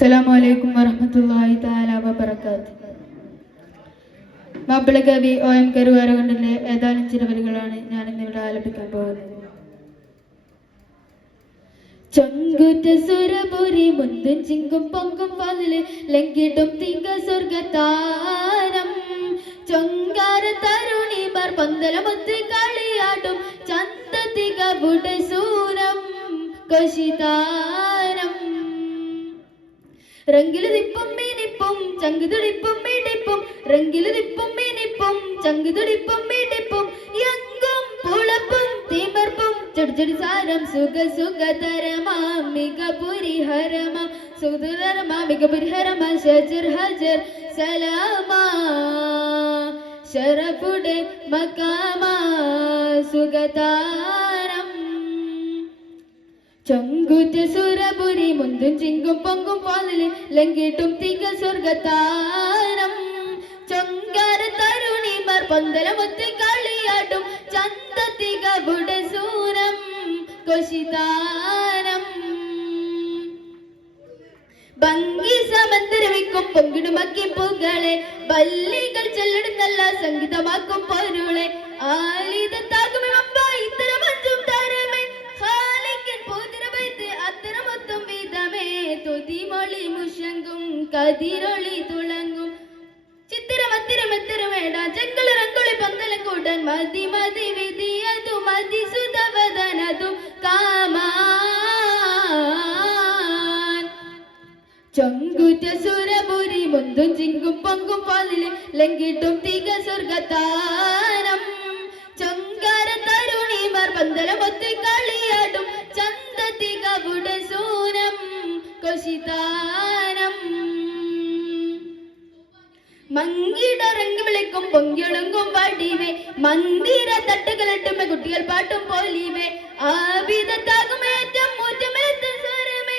അസ്സലാമു വറഹ്മത്തുള്ളാഹി തആല വബറകാതുഹു. മാപ്പിളകവി OM കരുവാരകുണ്ടിലെ ഏതാനും ചില വരികളാണ് ഞാൻ ഇന്നിവിടെ ആലപിക്കാൻ പോകുന്നത്. ചങ്കുറ്റ സുരപുരി മുന്തും ചിങ്കും പൊങ്കും പതില് ലങ്കിടും തിങ്ക സ്വർഗതാരം ചൊങ്കാര തരുണിമാർ പന്തലമൊത്ത് കളിയാടും ചന്തതികവുടെ സൂരം കൊശിതാരം റംഗിലുതിപ്പും മീനിപ്പും ചങ്കുതുടിപ്പും മിടിപ്പും റംഗിലുതിപ്പും മീനിപ്പും ചങ്കുതുടിപ്പും മിടിപ്പും യങ്കും പുളപ്പും തിമർപ്പും ചെടിച്ചെടി സാരം സുഖ സുഖതരമാം മികപുരിഹരമാം സുഖതരമാം മികപുരിഹരമാം ഷജർ ഹജർ സലാമാ ശരഫുടെ മക്കാമാ സുഖതാരം ചങ്കുറ്റ സുരപുരി മുന്തും ചിങ്കും പൊങ്കും പാലില് ലങ്കിട്ടും തിക സ്വർഗതാരം ചൊങ്കാര തരുണിമാർ പന്തലമൊത്ത് കളിയാടും ചന്തതികവുടെ സൂരം കൊശിതാരം ഭംഗി സമന്തരമിക്കും പൊങ്കിടുമക്കി പുകളെ ബല്ലികൾ ചെല്ലിടുന്നല്ല സംഗീതമാക്കും പൊരുളെ ആലിതാകുമേ ഇത്തരം അഞ്ചും തരമേ ഹാലിക്കൻ പൂതിരവൈത്ത് അത്തരമൊത്തും വിധമേ തുതിമൊളി മുഷങ്കും കതിരൊളി തുളങ്ങും ചിത്തിരമത്തിരമെത്തിരമേട ചെങ്കളി റങ്കുളി പന്തലം കൂടാൻ മതി മതി വിധി അതു മതി സുതവദനതും കാമാ ചങ്കുറ്റ സുരപുരി മുന്തും ചിങ്കും പൊങ്കും പാലില് ലങ്കിട്ടും തിക സ്വർഗതാരം ചൊങ്കാര തരുണിമാർ പന്തലമൊത്ത് കളിയാടും ചന്തതികവുടെ സൂരം കൊശിതാരം മങ്കിടറങ്ങി വിളിക്കും പൊങ്കിളങ്കും വടിവേ മന്ദിര തട്ടുകളിട്ടുമ്പോ കുട്ടികൾ പാട്ടും പോലിവേ ആവിധത്താകുമേറ്റം മൂറ്റമേറ്റം സ്വരമേ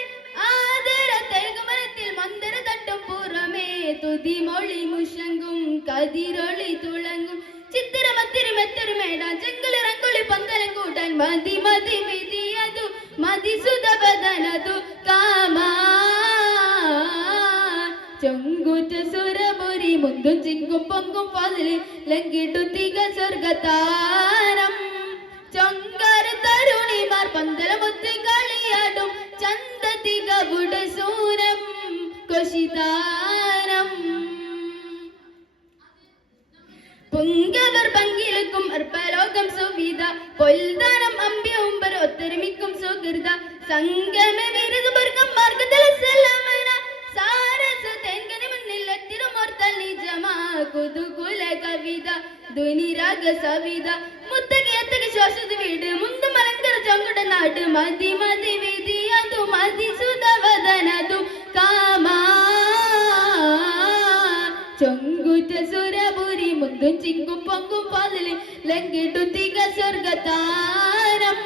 ആദര തേകുമരത്തിൽ മന്ദര തട്ടും പുറമേ തുതിമൊളി മുഷങ്കും കതിരൊളി തുളങ്ങും ചിത്തിരമത്തിരുമെത്തിരുമേട ചെങ്കളി റങ്കുളി പന്തലം കൂട്ടാൻ മതി മതി വിധി അതു മതി സുതവദനതു കാമാ ചൊങ്കുറ്റ സുരപുരി മുന്തും ചിങ്കും പൊങ്കും പതില് ലങ്കിട്ടു തിക സ്വർഗതാരം ചൊങ്കാര തരുണിമാർ പന്തലമൊത്ത് കളിയാടും ചന്തതികവുടെ സൂരം കൊശിതാരം പുങ്കവർ പങ്കിലക്കും അർപ്പലോകം സുവിധ പൊൽദാനം അമ്പ്യവുംബർ ഒത്തൊരുമിക്കും സുഹൃത സംഗമ വിരുദുവർഗം മാർഗതല സലമന സാരസ തെങ്കനി മുന്നിൽ എത്തിരുമോർത്തൽ നിജമാ കുതുകുല കവിത ധ്വനിരാഗ സവിത മുത്തകി അത്തകി ശ്വാസത വീട് മുന്തും മലങ്കര ചൊങ്കുട നാട് മതി മതി വിധി അതു മതി സുതവദനതു കാമാ ചൊങ്കുറ്റ സുരപുരി മുന്തും ചിങ്കും പൊങ്കും പാലില് ലങ്കിട്ടു തിക സ്വർഗതാരം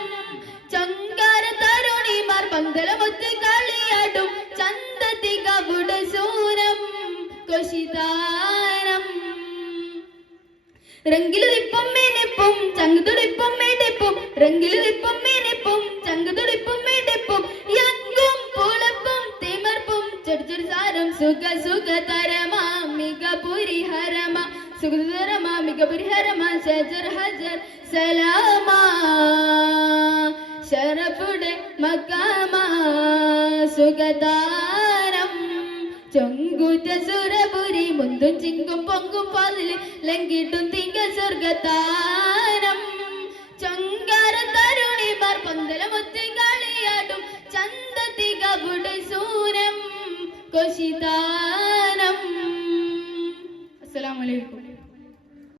ചൊങ്കാര തരുണിമാർ പന്തലമൊത്ത് കളിയാടും ചന്തതികവുടെ സൂരം കൊശിതാരം റംഗിലുതിപ്പും മീനിപ്പും ചങ്കുതുടിപ്പും മിടിപ്പും റംഗിലുതിപ്പും മീനിപ്പും ചങ്കുതുടിപ്പും മിടിപ്പും യങ്കും പുളപ്പും തിമർപ്പും ചെടിച്ചെടി സാരം സുഖ സുഖതരമാ മികപുരിഹരമാ സുഖതരമാ മികപുരിഹരമാ ഷജർ ഹജർ സലാമാ ശരഫുടെ മക്കാമാ സുഖതാരം ചൊങ്കുറ്റ സുരപുരി മുന്തും ചിങ്കും പൊങ്കും പാലില് ലങ്കിട്ടും തിങ്ക സ്വർഗതാരം ചൊങ്കാര തരുണിമാർ പന്തലമൊത്ത് കളിയാടും ചന്തതികവുടെ സൂരം കൊശിതാരം.